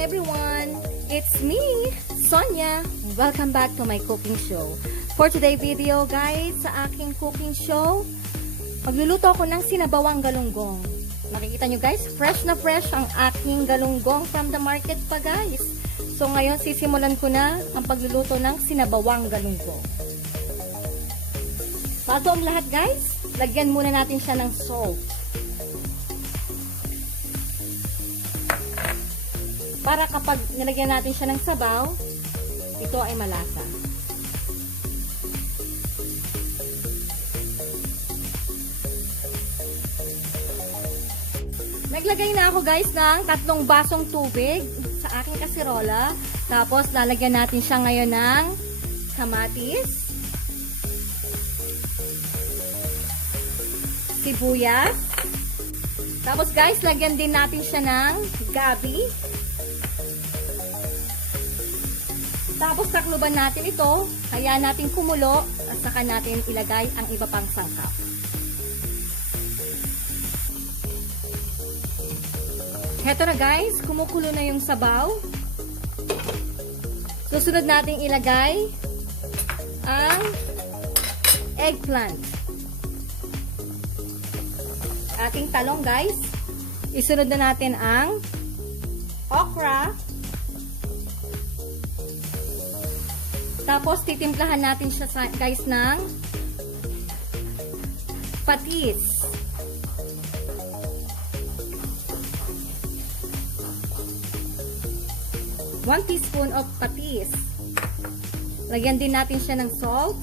everyone! It's me, Sonia. Welcome back to my cooking show. For today video guys, sa aking cooking show, magluluto ako ng sinabawang galunggong. Makikita nyo guys, fresh na fresh ang aking galunggong from the market pa guys. So ngayon sisimulan ko na ang pagluluto ng sinabawang galunggong. Bago ang lahat guys, lagyan muna natin siya ng salt. Para kapag nilagyan natin siya ng sabaw, ito ay malasa. Naglagay na ako guys ng tatlong basong tubig sa aking kasirola. Tapos lalagyan natin siya ngayon ng kamatis, sibuyas, tapos guys, lagyan din natin siya ng gabi. Tapos takluban natin ito, kaya natin kumulo at saka natin ilagay ang iba pang sangkap. Heto na guys, kumukulo na yung sabaw. Susunod natin ilagay ang eggplant. Ating talong guys. Isunod na natin ang okra. Tapos, titimplahan natin siya sa, guys ng patis. One teaspoon of patis. Lagyan din natin siya ng salt.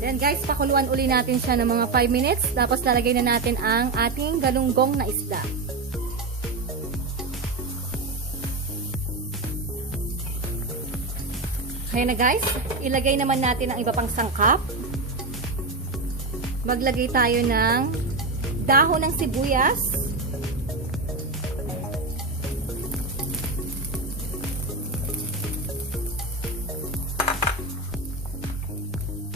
Then guys, pakuluan uli natin siya ng mga 5 minutes. Tapos lalagay na natin ang ating galunggong na isda. Kaya na guys, ilagay naman natin ang iba pang sangkap. Maglagay tayo ng dahon ng sibuyas.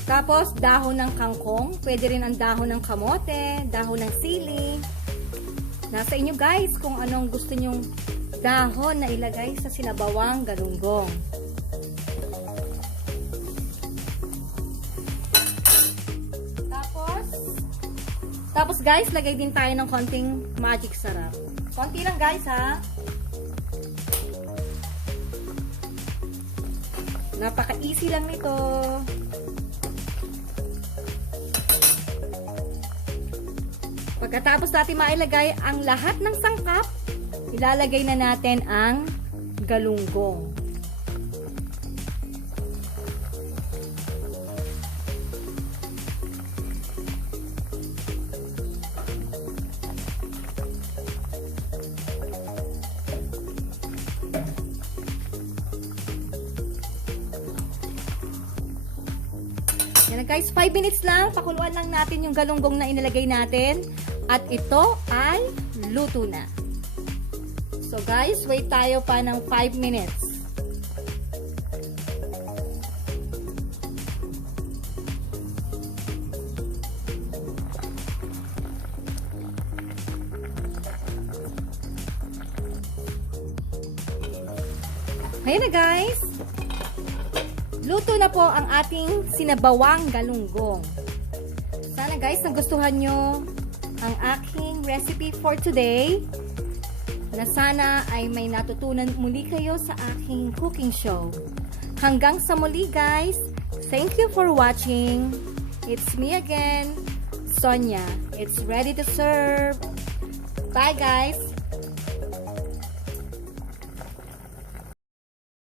Tapos, dahon ng kangkong. Pwede rin ang dahon ng kamote, dahon ng sili. Nasa inyo guys kung anong gusto nyong dahon na ilagay sa sinabawang galunggong. Tapos, tapos guys, lagay din tayo ng konting magic sarap. Konti lang guys ha. Napaka-easy lang nito. Pagkatapos natin mailagay ang lahat ng sangkap, ilalagay na natin ang galunggong. Yan guys, 5 minutes lang. Pakuluan lang natin yung galunggong na inilagay natin. At ito ay luto na. So guys, wait tayo pa ng 5 minutes. Ayan na guys. Luto na po ang ating sinabawang galunggong. Sana guys, nagustuhan nyo ang aking recipe for today na sana ay may natutunan muli kayo sa aking cooking show. Hanggang sa muli guys, thank you for watching. It's me again, Sonia. It's ready to serve. Bye guys!